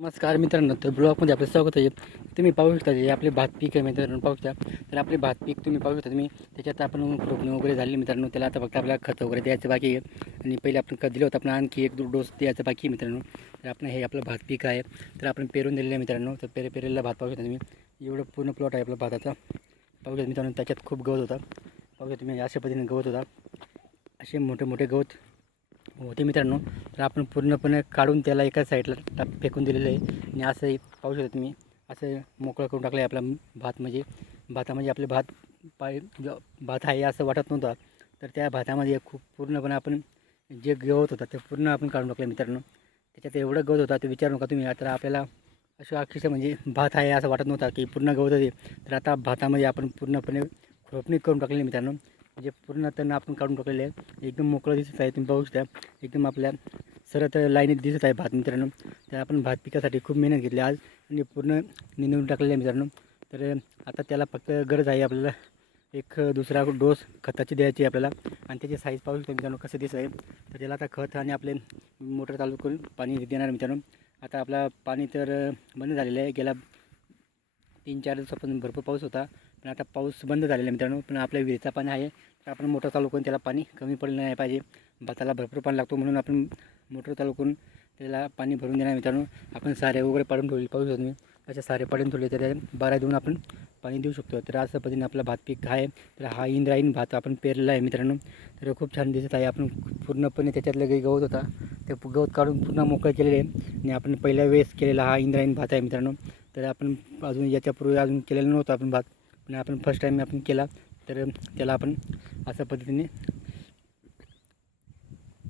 नमस्कार मित्रांनो तर ब्लॉगमध्ये आपलं स्वागत आहे. तुम्ही पाहू शकता जे आपले भात पीक आहे मित्रांनो पाहू शकता. तर आपले भात पीक तुम्ही पाहू शकता तुम्ही त्याच्यात आपण खुरपणी वगैरे झाली मित्रांनो त्याला आता फक्त आपल्याला खत वगैरे द्यायचं बाकी आहे. आणि पहिले आपण कधी दिलं होतं आपण आणखी एक दो डोस द्यायचं बाकी आहे मित्रांनो. तर आपण हे आपलं भात पीक आहे. तर आपण पेरून दिलेलं आहे मित्रांनो तर पेरे पेरेला भात पाहू शकता तुम्ही. एवढं पूर्ण प्लॉट आहे आपला भाताचा. पाहू शकता मित्रांनो त्याच्यात खूप गवत होता. पाहू शकता तुम्ही अशा पद्धतीने गवत होता. असे मोठे मोठे गवत होते मित्रांनो. तर आपण पूर्णपणे काढून त्याला एका साईडला टाक फेकून दिलेलं आहे. आणि असं पाहू शकता तुम्ही. असं मोकळं करून टाकलं आहे आपला भात म्हणजे. भातामध्ये आपले भात पाय भात आहे असं वाटत नव्हता. तर त्या भातामध्ये खूप पूर्णपणे आपण जे गवत होता ते पूर्ण आपण काढून टाकलं मित्रांनो. त्याच्यात एवढं गवत होता ते विचारू नका तुम्ही. तर आपल्याला असं अक्षरशः म्हणजे भात आहे असं वाटत नव्हता की पूर्ण गवत होते तर आता भातामध्ये आपण पूर्णपणे खुरपणी करून टाकलेली मित्रांनो. म्हणजे पूर्ण त्यांना आपण काढून टाकलेले आहे एकदम मोकळं दिसत आहे तुम्ही बघू शकता. एकदम आपल्या सरत लाईनीत दिसत आहे भात मित्रांनो. तर आपण भात पिकासाठी खूप मेहनत घेतली आज आणि पूर्ण निंदून टाकलेलं आहे मित्रांनो. तर आता त्याला फक्त गरज आहे आपल्याला एक दुसरा डोस खताची द्यायची आहे आपल्याला. आणि त्याची साईज पाहू शकतो मित्रांनो कसं दिसत आहे. तर त्याला आता खत आणि आपले मोटर चालू करून पाणी देणार मित्रांनो. आता आपला पाणी तर बंद झालेलं आहे. गेला तीन चार दिवसापासून भरपूर पाऊस होता. पण आता पाऊस बंद झालेला आहे मित्रांनो. पण आपल्या विहिरीचा पाणी आहे. तर आपण मोटर चालू करून त्याला पाणी कमी पडलं नाही पाहिजे. भाताला भरपूर पाणी लागतो म्हणून आपण मोटर चालू करून त्याला पाणी भरून देणार मित्रांनो. आपण सारे वगैरे पाडून ठेवले. पाऊस शकतो अशा सारे पाडून ठेवले तर बारा देऊन आपण पाणी देऊ शकतो. तर अशा पद्धतीने आपला भात पीक आहे. तर हा इंद्रायणी भात आपण पेरलेला आहे मित्रांनो. तर खूप छान दिसत आहे. आपण पूर्णपणे त्याच्यातलं काही गवत होता. ते गवत काढून पूर्ण मोकळं केलेलं आहे. आणि आपण पहिल्या वेळेस केलेला हा इंद्रायण भात आहे मित्रांनो. तर आपण अजून याच्यापूर्वी अजून केलेलं नव्हतं आपण भात पण आपण फर्स्ट टाईम आपण केला तर त्याला आपण अशा पद्धतीने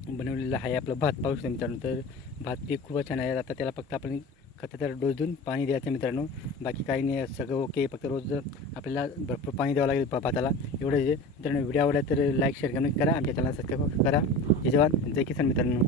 बनवलेलं आहे आपलं भात. पाहू शकतो मित्रांनो तर भात पीक खूपच छान आहे. आता त्याला फक्त आपण खताचा डोस देऊन पाणी द्यायचं मित्रांनो. बाकी काही नाही सगळं ओके फक्त रोज आपल्याला भरपूर पाणी द्यावं लागेल भाताला. एवढं जे मित्रांनो व्हिडिओ आवडला तर लाईक शेअर करा. आमच्या चॅनल सबस्क्राईब करा. जय जवान. जय किसान मित्रांनो.